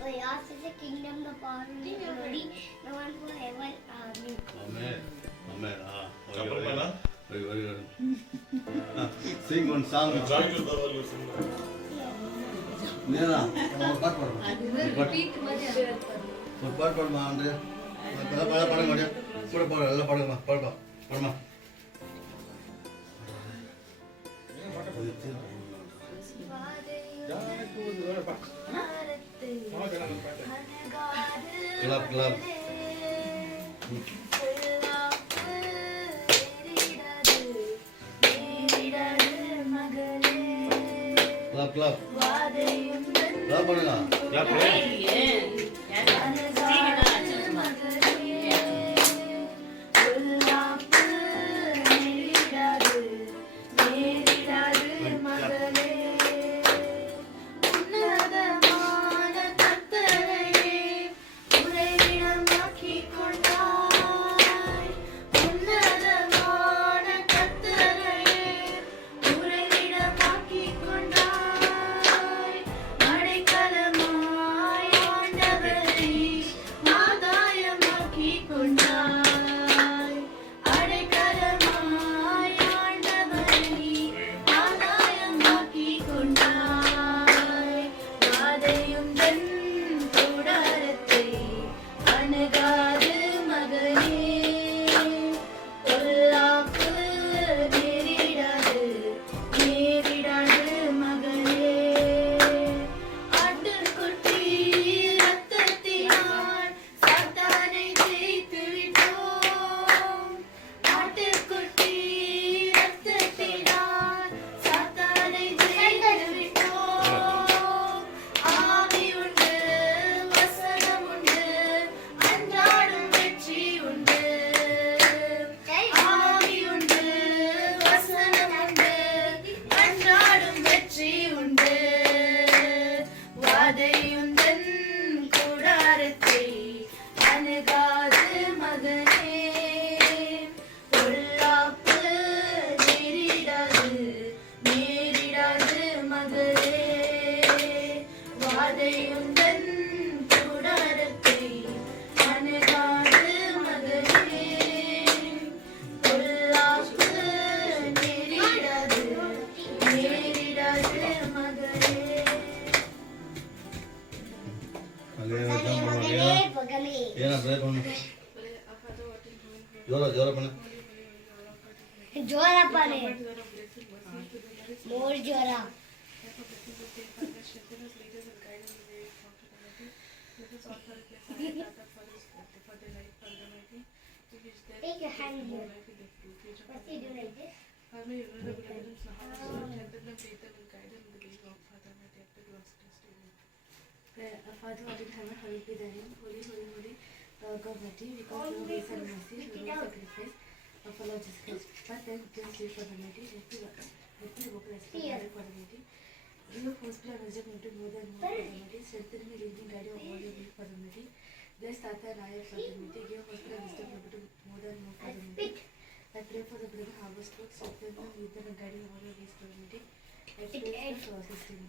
For yours is the kingdom, the power, and the glory, now and forever. Amen. Amen. Amen. Very good. Sing one song. Nena, one part. Repeat. One part, Andre. Padma. Clap. Clap. பண்ணுங்க. Clap. Jora pane. More jora. Take your hand here. What's he do like this? Father, what in heaven, hallowed be thy name. Holy, holy, holy, Lord God Almighty, we come to your grace and mercy, we will sacrifice of our Lord Jesus Christ. But then, just live for the mighty, let me walk as for the mighty. You first plan as a to more than more for the mighty, strengthen me, leading guide of all your will for the mighty. Bless Tata and I for the mighty, give first plan wisdom to more than more for the mighty. I pray for the brother harvest work, strengthen them, lead them and guiding all your ways for the mighty. I pray for system.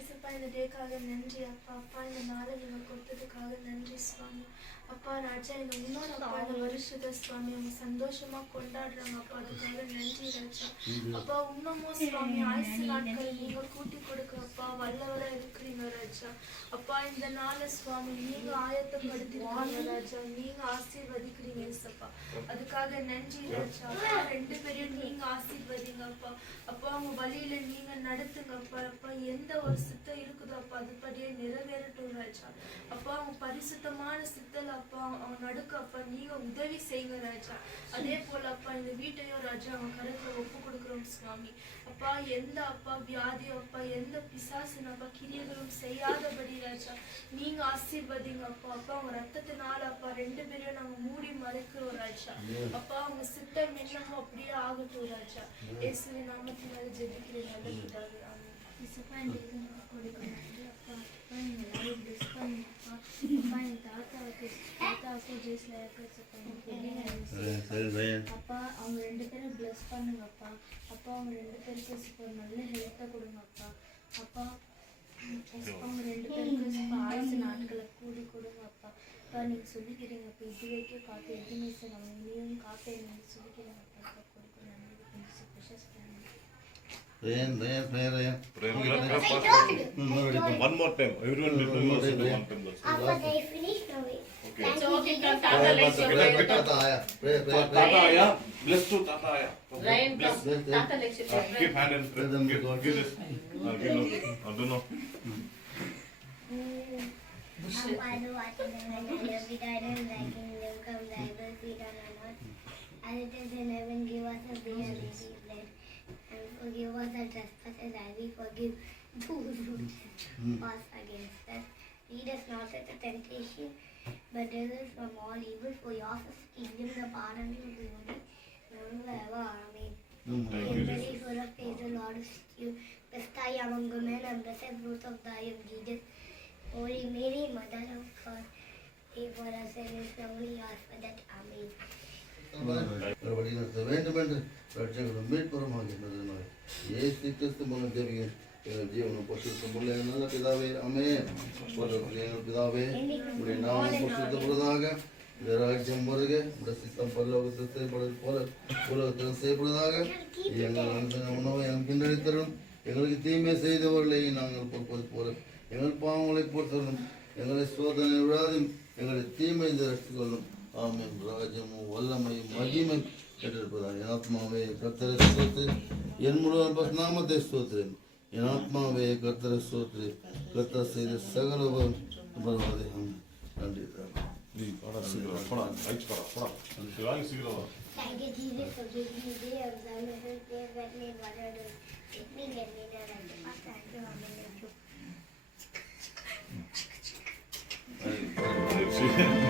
இசப்பா இந்த டேக்காக நன்றி அப்பா. அப்பா இந்த நாளை நீங்கள் கொடுத்ததுக்காக நன்றி சுவாமி. அப்பா ராஜா இந்த இன்னொரு அப்பா இந்த வருஷத்தை சுவாமி அவங்க சந்தோஷமா கொண்டாடுறாங்க அப்பா, அதுக்காக நன்றி ராஜா. அப்பா இன்னமும் சுவாமி ஆயுசு நாட்களை நீங்க கூட்டி கொடுக்க அப்பா வல்லவரா இருக்கிறீங்க ராஜா. அப்பா இந்த நாளை சுவாமி நீங்க ஆயத்தப்படுத்திருக்கீங்க ராஜா, நீங்க ஆசீர்வதிக்கிறீங்க இசப்பா, அதுக்காக நன்றி ராஜா. அப்பா ரெண்டு பேரையும் நீங்க ஆசீர்வதிங்க அப்பா. அப்பா அவங்க வழியில நீங்க நடத்துங்க அப்பா. அப்பா எந்த ஒரு சித்தம் இருக்குதோ அப்பா அதுபடியே நிறைவேறட்டும் ராஜா. அப்பா அவங்க பரிசுத்தமான சித்தல் அப்பா அவங்க நடுக்க அப்பா நீங்க உதவி செய்யுங்க ராஜா. அதே போல அப்பா இந்த வீட்டையும் ராஜா அவங்க கருத்துல ஒப்பு கொடுக்குறோம் சுவாமி. அப்பா எந்த அப்பா வியாதியோ அப்பா எந்த பிசாசின் அப்பா கிரியைகளும் செய்யாதபடி ராஜா நீங்க ஆசீர்வதிங்க அப்பா. அப்பா அவங்க ரத்தத்தினால அப்பா ரெண்டு பேரையும் நாங்க மூடி மறைக்கிறோம் ராஜா. அப்பா அவங்க சித்தம் என்னமோ அப்படியே ஆகட்டும் ராஜா. இயேசுவின் நாமத்தினால ஜெபிக்கிறேன் நல்ல பிதாவே. ஆமென். இசப்பா இந்த கொடுக்கணும் அப்பா. அப்பா எங்கள் எல்லாரும் பிளஸ் பண்ணுப்பா. அப்பா என் தாத்தாவுக்கு ஜூஸில் அப்பா அவங்க ரெண்டு பேரும் பிளஸ் பண்ணுங்கப்பா. அப்பா அவங்க ரெண்டு பேருக்கு நல்ல ஹெல்த்தை கொடுங்கப்பா. அப்பா அவங்க 2 பேருக்கும் ஆயுசு நாட்களை கூடி கொடுங்க அப்பா. அப்பா நீங்க சொல்லிக்கிறீங்க அப்போ இது வரைக்கும் காத்து எதுவுமே சார் அவங்க இனியும் காத்து நீங்க சொல்லிக்கிறீங்க அப்பா கொடுக்கணும். One more time. Everyone will do one time. After they finish, now we. Okay. Thank So, you, okay, Jesus. Tata, Tata Aya, bless to Tata Aya. Ryan, Bless. come. Tata, let's sit. Keep hand and pray. Give this. Give no. I don't know. Father, what in heaven, hallowed be thy name. Thy kingdom come, thy will be done on earth as it is in heaven. Give us our daily bread, and forgive us our trespasses as we forgive those who trespass against us. Lead us not into temptation, but deliver us from all evil. For yours is the kingdom, the power, and the glory, forever. Amen. Hail Mary, full of grace, the Lord is with you. Blessed are you among women, and blessed fruit of thy womb, Jesus. Holy Mary, Mother of God, pray for us sinners, now we ask for that. Amen. வேண்டும் ரட்சகரும் மீட்புறமாகின்றது இயேசு கிறிஸ்து மூலம் ஜெபிக்கிறேன் எங்கள் ஜீவனம் பரிசுத்தமுள்ள நல்ல பிதாவே ஆமென். எங்கள் பிதாவே உடைய நாமம் பரிசுத்தப்படுவதாக, இந்த ராஜ்யம் வருக, இந்த சித்தம் பரலோகத்தில் செய்யப்படுவது போல உலகத்தில் செய்யப்படுவதாக. எங்கள் அனுதின உணவை எங்களுக்கு இன்றளித்தரும், எங்களுக்கு தீமை செய்தவர்களை நாங்கள் பொறுப்பது போல எங்கள் பாவங்களை பொறுத்தரும், எங்களை சோதனை விடாதும், எங்களை தீமை ரசித்துக்கொள்ளும். ஆமென். ராஜ்யமும் வல்லமையும் மகிமையும் பெற்றிருப்பதாக. என் ஆத்மாவே கர்த்தரை ஸ்தோத்திரி, என் முழு நாமத்தை ஸ்தோத்திரி. என் ஆத்மாவே கர்த்தரை ஸ்தோத்திரி, கர்த்தர் செய்த சகல பரவாதே. நன்றி. Thank you, Jesus, for giving me the examination. Please let me water the me get me the right. Thank you, Amen.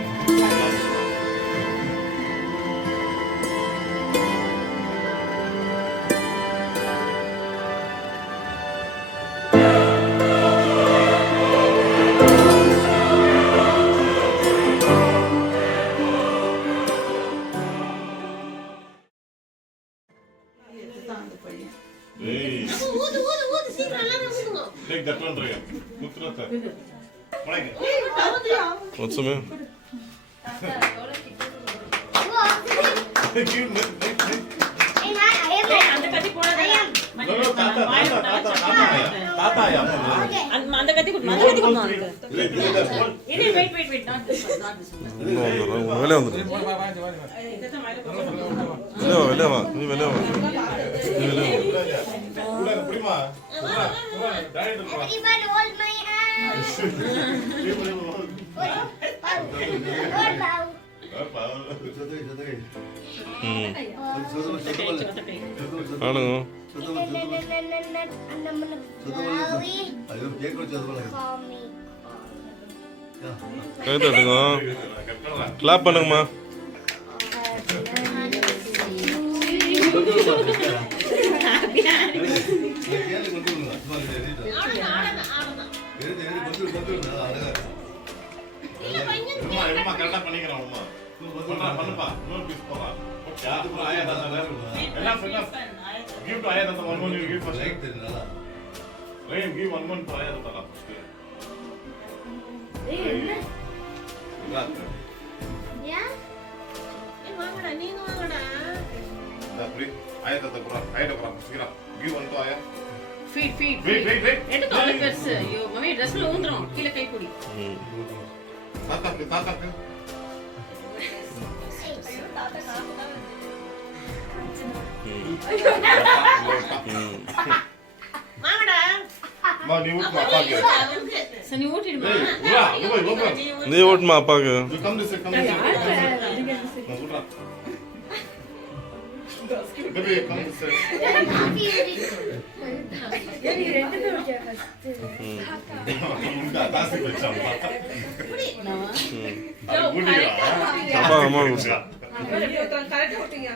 Hey. Take that one, Ryan. What's the name? அந்த கத்தி குடு இது வெயிட் not this one வெளிய வந்து வெளிய வா நீ வெளிய வா புடிமா Everyone hold my hand. ஆனுங்க கை தட்டுங்க கிளாப் பண்ணுங்கம்மா கரெக்டா பண்ணிக்கிறேன் பண்ணுப்பா இன்னொரு பீஸ் போடுறான் ஆயா தான் எல்லாம் give to Aya Tata, one more you give first. Ryan, give one more to Aya Tata first. Yeah? வாங்கடா நீங்க வாங்கடா Aya Tata, Aya Tata, give one to Aya. Feed Wait. எடுத்து கால பெருசு ஐயோ மம்மி Dressல ஊந்துறோம் கீழ கை புடி தாத்தா வாங்கடா மா நீ ஊட்டு அப்பாக்கு சனி ஊட்டிடுமா நீ ஊட்டுமா அப்பாக்கு கம் திஸ் நான் சொல்றேன் பேபி கம் திஸ் தாசி வெச்சம்மா அப்பா அம்மா ஊட்டு கரெக்ட் ஓட்டிங்க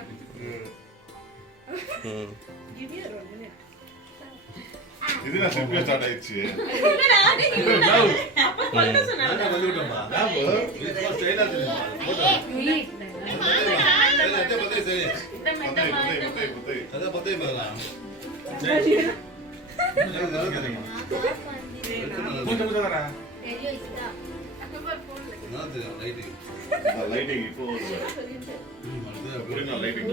இது நான் சிம்பிளா ஸ்டார்ட் ஆயிடுச்சு இல்லடா அப்பா பண்ண சொன்னாங்க நான் வந்துட்டோமா நான் இது ஸ்டைலா தெரியுமா அத பத்தி சரி அத பத்தி பார்க்கலாம் என்ன தெரியும் லைட்டிங் லைட்டிங் இப்போ புரியுமா லைட்டிங்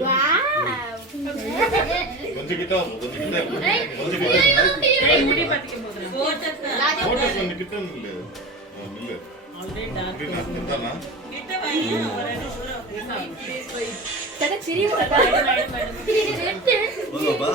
கொஞ்சம் கிட்ட ஃபோட்டோஸ் வந்து கிட்ட இல்ல இல்ல ஆல்ரெடி டார்க் கிட்டனா கிட்ட வையா ஒரே தூரம் தட சிரி வரதா போதும்பா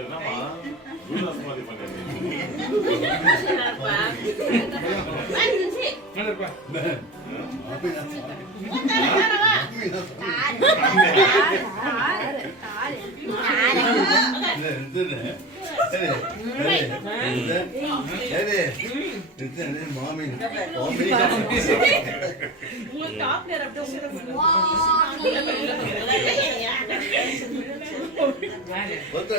என்னமா யூஸ் மாதிரி மாமி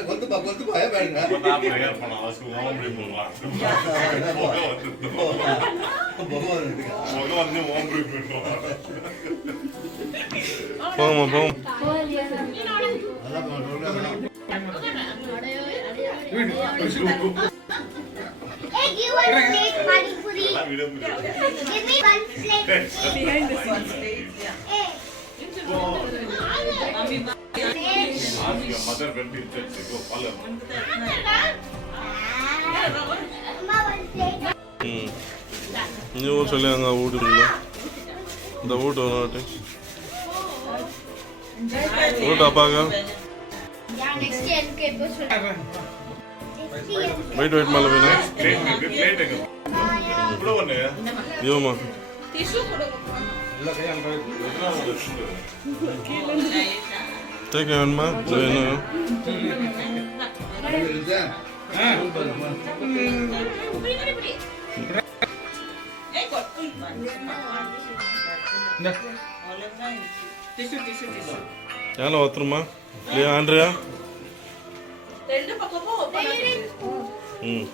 கொத்துப்பா பாருங்க நான் பிரேயர் பண்ண அவசியம் ஓம் அப்படி போகலாம் வந்து ஓம் அப்படி போயிடுவோம் போங்க Hey, give us a plate, Pani Puri. Video Give me one plate. Behind the scenes. Hey. Ask your mother when to church to go follow. Amma, one plate. ನೀವು சொல்லி அங்கே ஊட்டுங்களா இந்த ஊட்டு நாட்டு ஊட்டு அப்பாங்க Next year, okay, push it. Weight மேலே வேணும் Plate இவ்வளோ ஒன்று இவமா தேக்க வேணுமா வேணும் யானை ஒத்துருமா இல்லையா ஆண்ட்ரியா ம்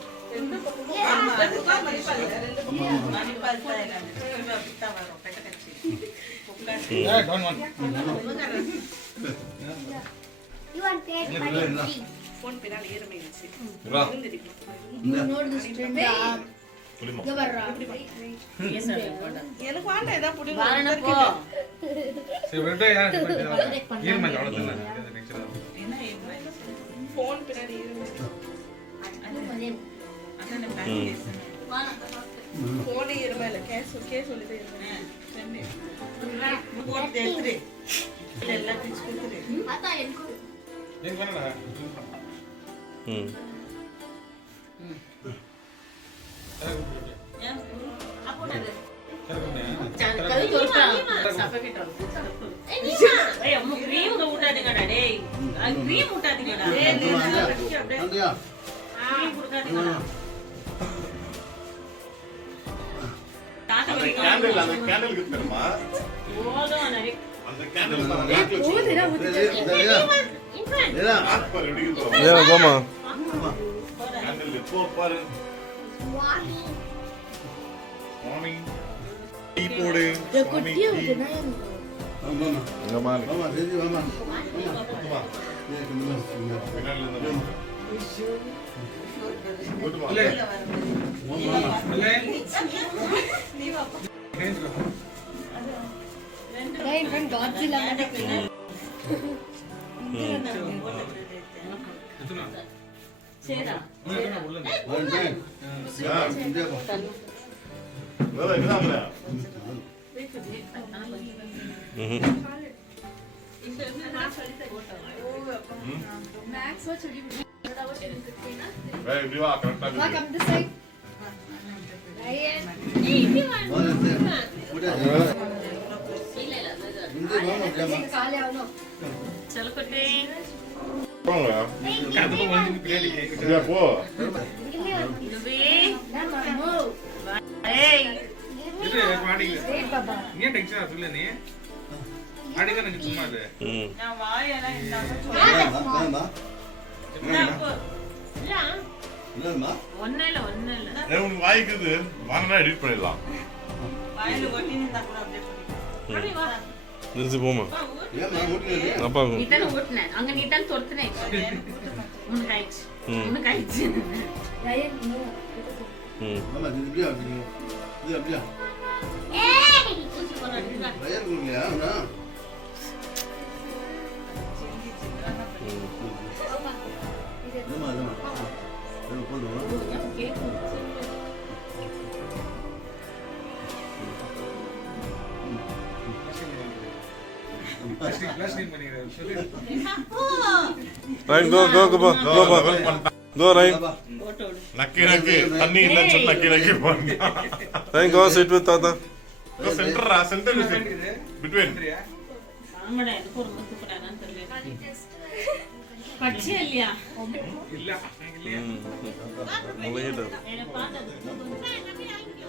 You want plate, Pani Puri? Note this trend. Give a rock. எனக்கு வாண்டா ஏதா புடி ஃபோன் பின்னாடி ஃபோன் இருமல கேஸ் சொல்லிட்டு இருந்தேன் போட் தேத்துறே எல்லாம் பிச்சு கொடுத்துறே Ata, enko. ம் அந்த கேண்டில் கிட்டமா அந்த கேண்டில் ஏன் கோமா கேண்டில் எப்போ பாரு மார்னிங் டீ போடு இங்கே பாரு பின்னால இருந்து குட் Come this side. போ பாபா ஏன் டென்ஷனா சொல்ல நீ அடிக்க எனக்கு சும்மா அது ம் நான் வாயெல்லாம் இந்தாங்க என்னம்மா என்னம்மா ஒன்னும் இல்ல உனக்கு வாய்க்குது வாங்கினா எடிட் பண்ணிடலாம். வாயில ஒட்டி இருந்தா கூட அப்படியே வா நிறுத்தி போமா ஏம்மா ஊட்டினது அப்பா நீதான் ஓட்டுனேன் அங்க நீதான் தொடுத்துனே உனக்கு ஆயிடுச்சு உனக்கு ஆயிடுச்சு ரயன் நோ ம் ஆமா இது இப்படியா இது அப்படியா வயர் கொடுக்கலையா அண்ணா இல்லைம்மா போதுமா பிளாஸ்டிக் பண்ணிக்கிறேன் சொல்லு ரைட் கோ கோ ரைட் நக்கி தண்ணி இல்லைன்னு சொல்லி நக்கி போங்க. ரைட் கோ சிட் வித் தாத்தா சென்டர் பிட்வீன் ஆமாடா எனக்கு ஒரு முத்து போடாதான்னு தெரியல படிச்சே இல்லையா இல்ல இல்லையா முளையிட்டு என்ன பார்த்தது